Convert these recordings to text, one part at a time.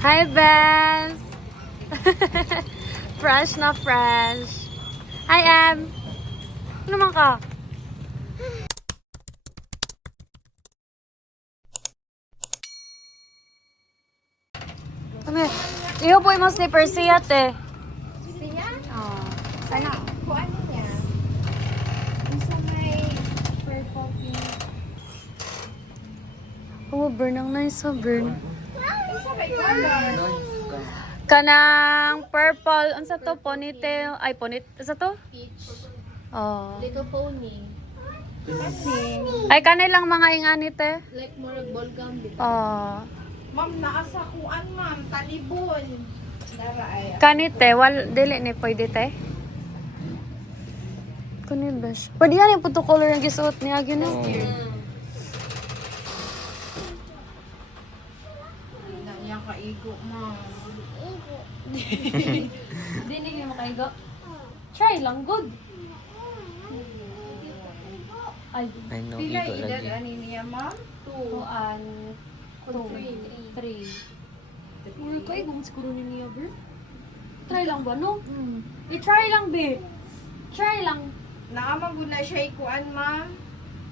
Hi, Bens! Fresh na fresh. Hi, Em! Ano naman ka? Kami, iyo po yung mga slippers siya, te. Siya? Oh, sana. Kung ano niya? Yung sa may purple pink. Oh, burn ang nice, oh, burn. Yung sa may color. Kanang purple, unsa to? Ponytail? Ay, unsa to? Peach. Oh. Little pony. Ay, kanay lang mga ingani, te. Like more ball gum. Oh. Ma'am, naasa kuan ma'am, talibon. Dara ay. Kanite, dili ni pwede, te. Kani besh. Pwede yan yung puto color yung gisuot niya, gino. Nanya kaigo ma'am. Hindi ni makaigo. Try lang, good. Ay, I know Pila igo edad lagi. ani niya ma'am? 3. Uy, ko igong siguro ni niya, bro. Try lang ba, no? I-try lang, be. Try lang. Naamang gud na siya kuan ma'am.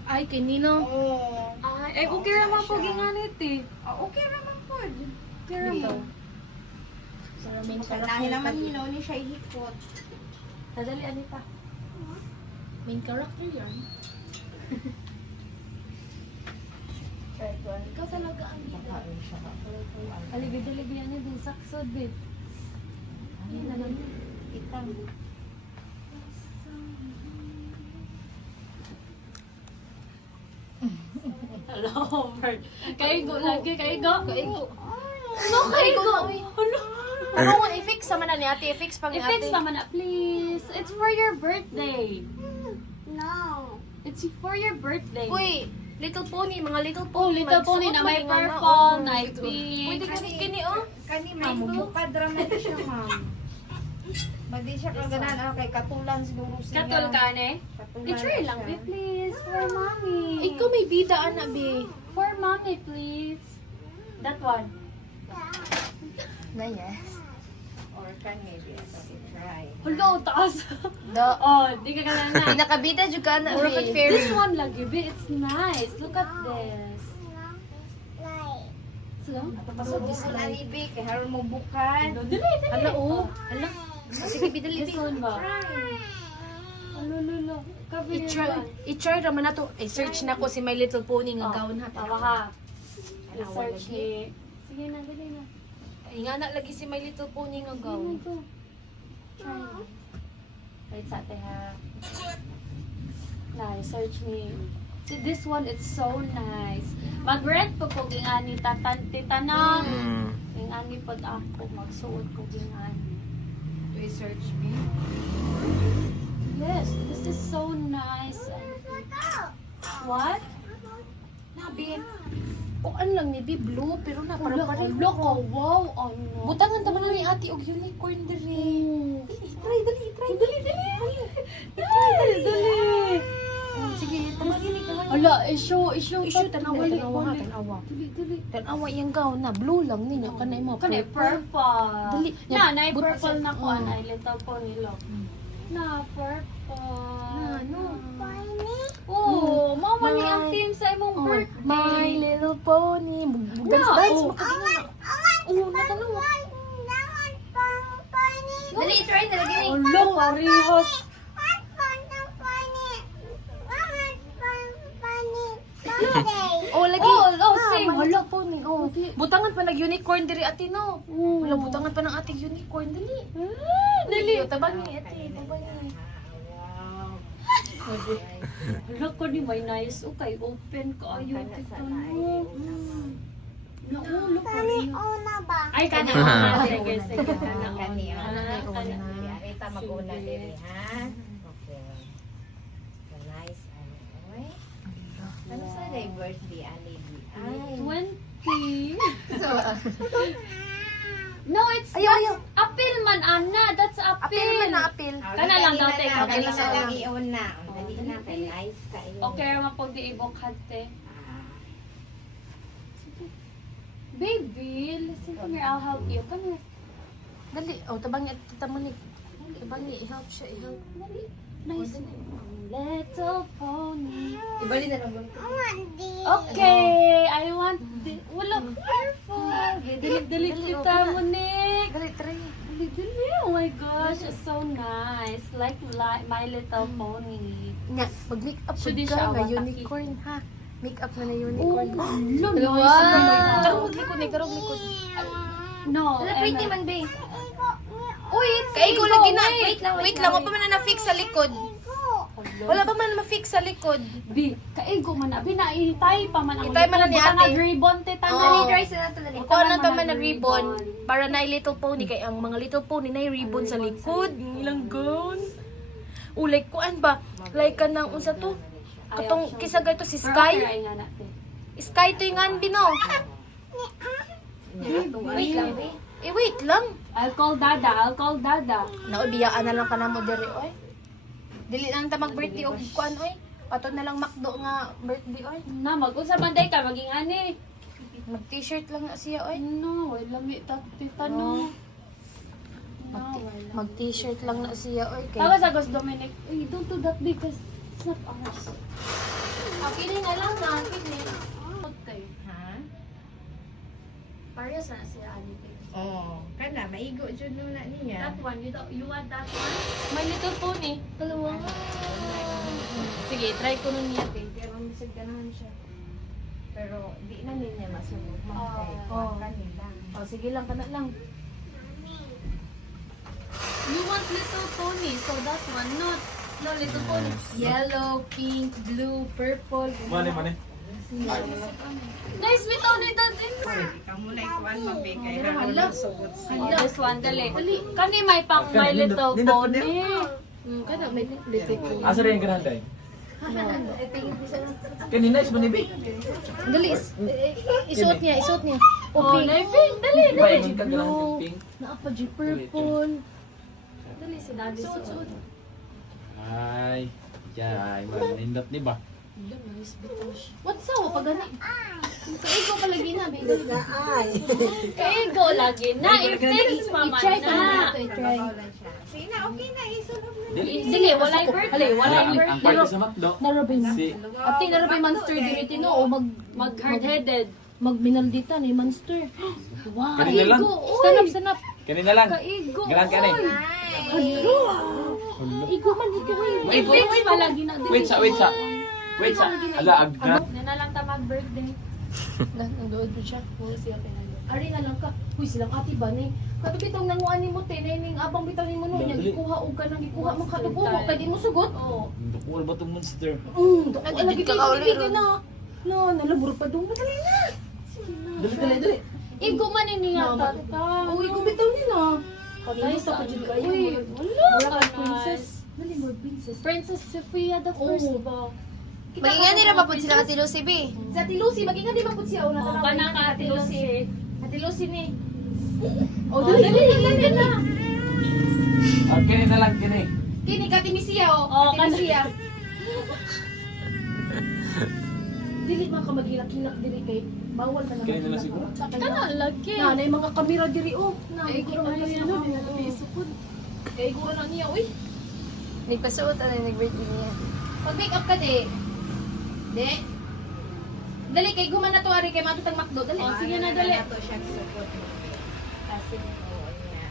Ay, kanino? Oo. Ay, okay naman po ginganit, eh. Okay raman pod. Okay naman. Dahil naman hinaw ni siya ihikot. Dadali, Anita. Main character yan. Ikaw talaga ang Alibi-dalibi yan din, saksod, be. Ay, nalang. Itang. Hello, Bert. Kaigo lagi, kaigo. Kaigo. No, kaigo. Hello. Ano mo i-fix sama na ni ate? I-fix pang ni ate. I-fix naman na, please. It's for your birthday. No. It's for your birthday. Uy, little pony, mga little Oh, pony. little pony na may purple, na pink. Pwede ka kini oh. Kani ma'am, bukad raman siya ma'am. Badi siya kaganan kay katulan siguro siya. Katul ka, ne? Katulan I-try lang, siya. be, please. For mommy. Ikaw may bida ana be. For mommy, please. That one. Na yes. Or kani be ito i-try. Hello, taas. Do. Oh, di ka na na. Pinakabida jud ka na Mura be. kag fair. This one lagi, be. It's nice. Look at this. So, Pasod sa ani be kay haron mo bukad. dili, dili. Hala oh. Hala. Sige bidali This be. one ba? Ano, lolo. I-try raman na to. I-search na ko si My Little Pony nga gown ha. Tawa ka. Research ni... Sige na, dali na. Inga na lagi si My Little Pony nga Ano gown. to? Try na. Wait sa ate ha. Na, search me. See, this one, it's so nice. Mag-rent po po ani tatanang. Ani pod ako. Magsuot ko ani. To i-search me. Yes, this is so nice. What? Nabi. O ano lang ni be blue pero na para Wala, pareho. loko. Wow, ano? Butangan ta man ni ate og unicorn diri. Try dali, try dali, dali. Dali. Sige, tamagini ka. Ala, issue Issue tanawa, tanawa. Dali. Tanawa yung gown na blue lang niya kanay mo. Kanay purple. Dali. Na, na But- purple na ko Oh. anay little pony look. Na purple. Na, no. Oh, mama ni ang My- team sa imong birthday. My Little Pony. Dance, Yeah, dance. oh. Makagina. Oo, natanawa. Dali, try na lagi ni. Alo, parehas. Oh, lagi. Oh, same. My Little Pony. Oh. Butangan pa nag unicorn diri ate no. Wala butangan pa ng ating unicorn dali. Dali. Tabangi ate, tabangi. Hala ko ni may nice. Okay, open ka ayo. Naulo pa rin. Ay, kana una. Sige, sige. Kana Kani una. Kana una. Arita mag-una diri ha. Okay. So nice ano. Oy. Ano sa day birthday ani be? Ay. 20. So No, it's that's apple man, Anna. That's apple. Apil man na apil. Kana lang daw, te. Kani Okay na lang. lang iuna. Dali na kay nice kayo. Okay, mapag di ibok hatte. Baby, listen to me. I'll help you. Come here. Dali. Oh, tabang niya. Tita Monique. Tabang niya. I-help siya. I-help. Dali. Nice. Little pony. Ibali na lang mo. Okay, I want this. Wala, careful. Dali, Dali, Tita okay na. Monique. Dali, try. Dali. Oh my gosh, it's so nice. Like My Little Pony. Nga, mag-make up Should ka siya na awataki. unicorn, ha? Make up na na Oh, unicorn. no, Karong maglikod eh, karong likod. No, Wala, pretty man, babe. Uy, it's Kaya ko lagi na, Wait lang, wait lang, wala pa man na na-fix sa likod. Wala pa man ma-fix sa likod. Bi, kaigo man na. Bi, naihitay pa man ang Hitay man na ni ate. Nag-ribbon, tita. Oo. Dali, try sa nato dali. Kuha na pa man nag-ribbon para na little pony kay ang mga little pony na ribbon sa likod. Ang ilang gown. Like kuan ba? Like ka nang unsa to? Katong kisagay to si Sky. Sky to yung anbi no. Wait lang, babe. Eh wait lang. I'll call Dada. Naubiyaan na lang ka na mo diri oy. Dili lang ta mag-birthday og kuan oy. Pato na lang makdo nga birthday oy. Na, mag-unsa banday ka, maging ani. Mag-t-shirt lang na siya oy. No, wala mi tita no. No, wala. Mag-t-shirt lang na siya oy kay. Tapos agos Dominic, "Uy, don't do that because it's not ours." Okay na lang na, kini. Okay. Ha? Parehas na siya ani. Oh, kana maigo jud no na niya. That one, you want that one? My little pony. Dalawa. Sige, try ko nun niya, te. Pero misig ganahan siya. Pero di na niya masubok man kay Oh. kanila. Oh, sige lang, kana lang. You want little pony, so that one, not no little pony. Yellow, pink, blue, purple. Mane. Nice, bitaw ni that in. Kamu na ikuan mabigay Pero hala. Oh, this one, dali. Kani may pang My Little Pony. Kada may little pony. Asa rin ka natin? Kanina is manibi. Dali, isuot niya, isuot niya. Oh, na pink, dali, dali. Iba yung kagalang pink. Naapa di purple. Dali si Daddy. Suot. Ay, yay, manindot di ba? What's up? Pag gani. Kaya ko palagi na, baby. Kaigo lagi na. I-fix mama I-try pa na. natin ito, i-try. Sige na, okay na isulog na. Dili. Dili, walay birthday. Walay Ang birthday. party sa McDo. Narabay na. Si Ate, narabay monster dito no o Mag-hard-headed. magminaldita ni monster. Wow. Kanina lang. Stand up. Kanina lang. Kaigo. Galang ka na eh. Igo man dito eh. I-fix pa lagi na. Dili. Wait sa. Ala, agda. Na na lang ta mag-birthday. Nandood po siya. Ari na lang ka. Uy, silang ati ba ni? Katubitong nanguan ni mo te, ning abang bitaw ni mo no, nya Dali. gikuha og kanang gikuha mo katubuho kay di mo sugot. Oo. Dukul ba itong monster? Lagi ka kauli na. No, nalabur pa dong dali na. Dali. Igo man niya tata. Uy, ko bitaw ni na. Patay sa jud ano. kayo. Uy, Wala wala ka princess. Dali mo princess. Princess Sophia the first ba? Magingani ra pa pud sila Ate Lucy B. Sa Ati Lucy, magingani ba pud siya una Oh, kana ka Ate Lucy. Ati Lucy ni. Oh, dali na. Okay na lang, kini. Kini ka Timisia Oh, Ati kana- Lucia. Dili man ka maghilak-hilak diri kay bawal na Kini na lang siguro. Kana lagi. Na nay mga kamera diri oh. Na Ay, iguro man ay, kasi ano, ano, isukod. Kay iguro na niya uy. Nagpasuot ano nag-birthday niya. Pag-make up ka di. Di. Dali kay guman na to ari kay matutang makdo dali. Oh, sige na, dali. Ato siya sugot. Kasi Oo niya.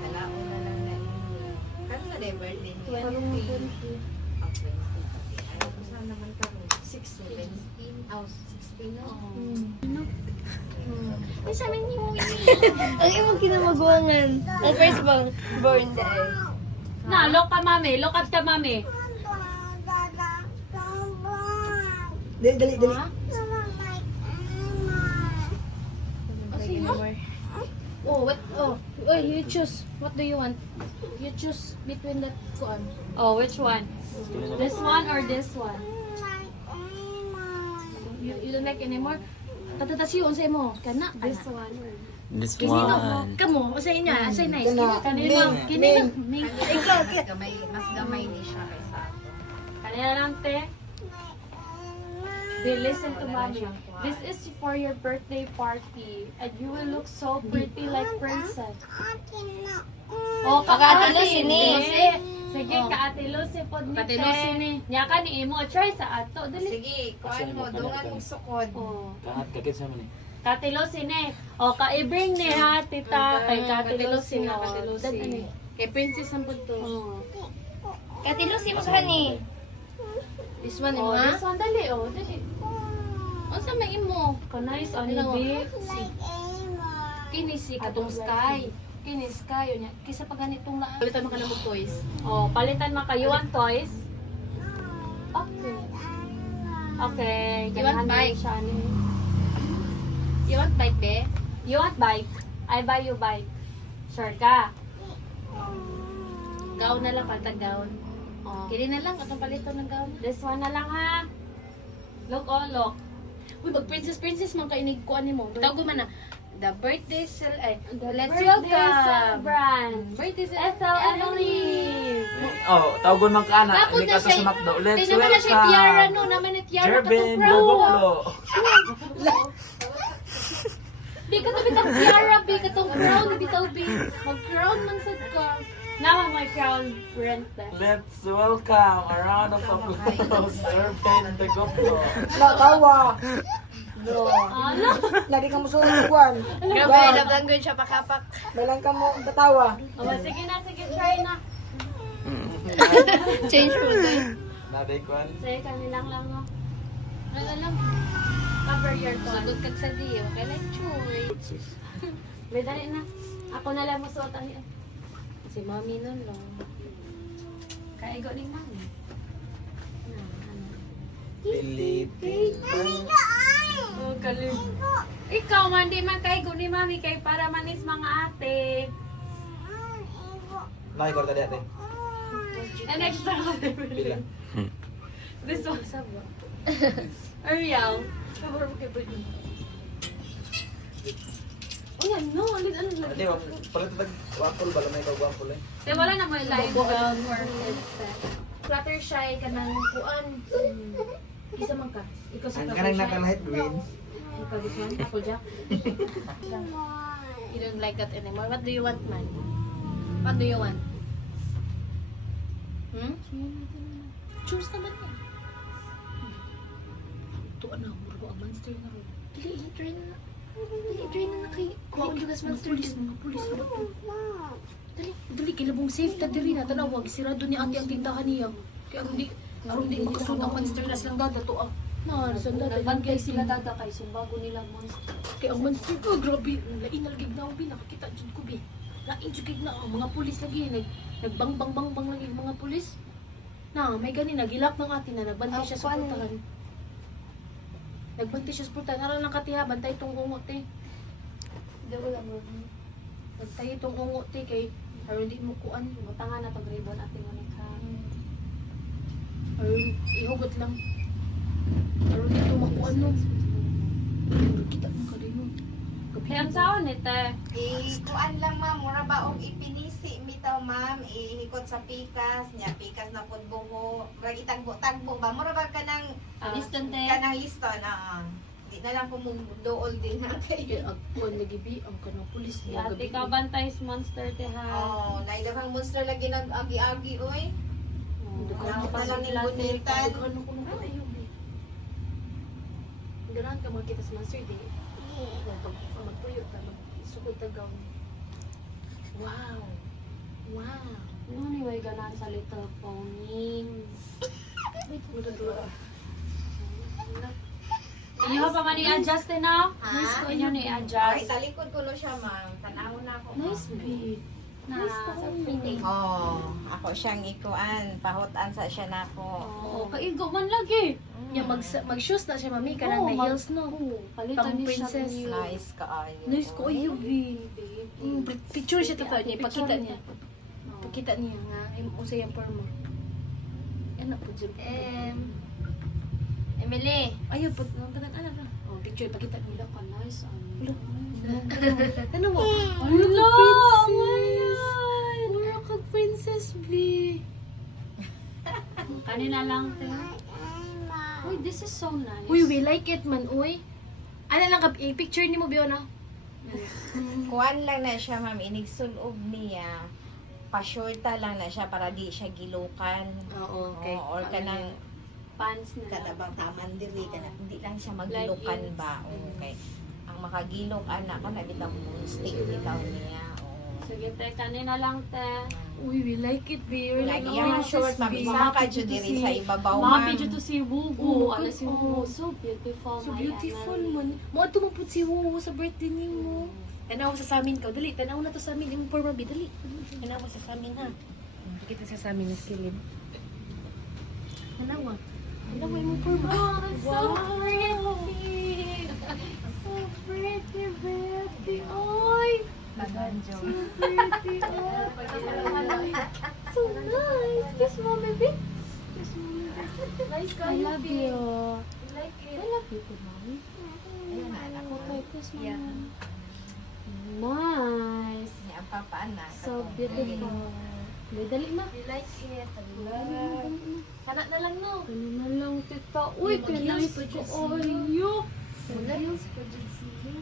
Kalaon na lang na inyo. Kano sa day birthday niya? 20. Okay. Ano ko saan naman kami? 16. Oh, 16 na. Ay, sa amin yung ang imong kinamaguangan. Ang first born day. Na, look ka mami. Look at ka mami. Dali. Oh, what? Oh, you choose. What do you want? You choose between that kuan. Oh, which one? This one or this one? You don't like anymore? Tatatasiyon sa mo. Kana. This one. This Kanino? one. Kamo, usay niya. Asay nice. Kanino? Kanino? Mas gamay ni siya kaysa ako. Kanina lang te. They listen to Wala na mommy. siyang kuha. This is for your birthday party. And you will look so pretty like princess. Oh, Ate Lucy Lucy ni. Sige, ka Ate Lucy po ni Ate Lucy ni. Nya ka ni imo. Try sa ato. Dali. Sige, kuhaan mo. Dungan mong sukod. Oh. Kahat kakit sa man eh. Kate Lucy ni. O, ka-ibring ni ha, tita. Kay Kate Lucy na, no. Kate Lucy. Dan, ani. Kay Princess ang budto. Oh. Kati Lucy, maghani. This one, Oh, imo ha? this one, dali. Oh, dali. Unsa may imo? Ka-nice, ani, Ano? babe. Kini si katong sky. Kini sky nya. Kisa pa ganitong laan. Palitan mo ka na mo toys. Oh, palitan mo ka. You want toys? Okay. Okay. You want ganahan bike? mo siya, ani. You want bike be? You want bike? I buy you bike. Sure ka? Gown na lang pantag gown. Oh. Kini na lang atong paliton ng gown. This one na lang ha. Look, oh, look. Uy, mag princess man ka inig kuan nimo. Tago man na. The birthday let's Birthday welcome. celebrant. Birthday Ethel Emily. Oh, tawagon man ka na. Tapos Hindi na ka siya. sa McDo. Let's Naman na siya tiara welcome. no, naman na tiara Jervin katong crown. Bugoklo. Bi ka to bitang tiara, bi ka tong crown, bitaw bi. Mag crown man sad ka. Now my crown rent there. Let's welcome a round of applause. Jervin Bugoklo. Natawa. Ano? Lagi ka mo sulit buwan. Grabe, love language siya pakapak. Dalang ka mo tatawa. Oh, sige na, sige, try na. Change food eh. Naday kwan. Sige, kanilang lang, oh. Ano lang, Cover your sugod phone. kag sa diyo, kay like choy. May dali na. Ako na lang musuotan niya. Si mommy nun lang. Kaigo ni mami. Pilipin. Oh, galing. Ikaw man, di man kaigo ni mami kay para manis mga ate. Nay ko tadi ate. And extra ko. Pila. This one. Sabo. Ariel. Cover mo kay Britney. Oh, yan, no. Ano, Ate, palit tag wakol ba may kagwapol eh. Di wala na mo yung line down or headset. Fluttershy ka ng kuan. Isa man ka. Ikaw si Ang Fluttershy. kanang nakalight green. Ikaw this one, Applejack. You don't like that anymore. What do you want, man? What do you want? Hmm? Choose naman yan. Ito na, muro ang monster na rin. Dili, i-try na na. Dili, i-try na na kay... Kuha ang dugas monster. Mga pulis. Dali, dali, kilabong safe ta diri na. Tanawag, sirado ni ate ang tindahan niya. Kaya aron di makasunod ang monster na silang dada to ah. Na, silang dada. Nagbantay sila dada kay bago nila monster. Kaya ang monster ko, grabe. Lain na lagig na ako, nakakita dyan ko, bi. Lain dyan na ang mga pulis lagi. Nagbang-bang-bang lagi ang mga pulis. Na, may ganin, nagilak ng ate na nagbantay siya sa pultahan. Nagbantay siya sa pultahan. Aral ng katiha, bantay itong ungot eh. Bantay itong ungot eh, kay aron di mo kuan. Butangan na tong ribbon ate mo ni ka. Aron, ihugot lang. Aron di ito makuan no. Kita mo ka din no. Kaya ang saon ite. Kuan lang ma'am, mura ba og ipinisi bitaw ma'am, ihikot sa pikas, nya pikas na pud bungo, murag itagbo-tagbo ba, mura ba kanang Liston te. kanang liston Di na lang ko dool din na kay. Kaya kuan lagi bi ang kanang pulis Si niya ate ka bantay sa monster te ha. Oh, naidahang monster lagi nag-agi-agi oy. Wala pa lang ning bunitan. Ano ko nung katayo bi. Ganahan ka makita sa monster di. Magpuyo ka, magsukod ka gown. Wow. Wow. Ano ni way ganan sa little pony? Wait, magdadura. Inyo pa man i-adjust na? Ha? Inyo Ay, ni-adjust. sa likod ko no siya ma'am. Tanawon na ako. Nice babe. Nice pa fitting. Oh, ako siyang ikuan, pahutan sa siya nako. Oo, kaigo man lagi. Yung mag-shoes na siya mami, kanang Oo, na heels no. Oo, palitan Pang ni siya princess. new. Nice kaayo. Nice ko ayo babe. Picture siya tataw niya, ipakita niya. Oo. Pakita niya nga, usay ang forma. Ano po dyan? Emily. Ayaw po, tanan na. Oh, picture, pakita niya. Ka nice. Look. Ano mo? Hello! Mura kag princess, B. Kanina lang te. Uy, this is so nice. Uy, we like it man, uy. Ano lang ka, i-picture ni mo, Biona? Kuan lang na siya, ma'am. Inigsulob niya. Pa-shorta lang na siya para di siya gilukan. Oo, Oo, or kanang Pants na lang. kadabang taman diri kana hindi lang siya magilukan Leggings. ba. Okay. Ang makagilok anak kana bitaw mo stick bitaw niya. Oo. Sige, te, kanina lang, te. Uy, we like it, Beer. Like, Lagi ang short, ma'am. Isa ka dyan diri sa ibabaw, ma'am. Mami, dito to si Wugu. Oo, Ano si oo. Wugu? So beautiful, So my beautiful Emily. man. Mo ato mo pud si Wuwu sa birthday ni mo. Tanaw sa amin ka. Dali, tanaw na to sa amin. Yung forma, Bi. Dali. Tanaw sa amin, ha. Kita sa amin na skilid. Tanaw, ah. Tanaw yung forma. Oh, so pretty. So pretty, baby. Oy! Taganjo. Pretty. Oh, so nice. Kiss mo, baby. Kiss mo, baby. Nice I love you. Like I love you too, mommy. Ayun na anak ko. Okay, kiss mo. Yeah. Nice. Niya ang papa anak. So beautiful. Dali na. We like it. Kana na lang, no? Ano na lang, tita. Uy, Mag-heels kailangan pa dyan ko. siya. Ay, Heels pa dyan siya.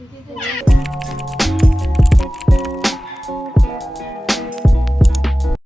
Hindi ko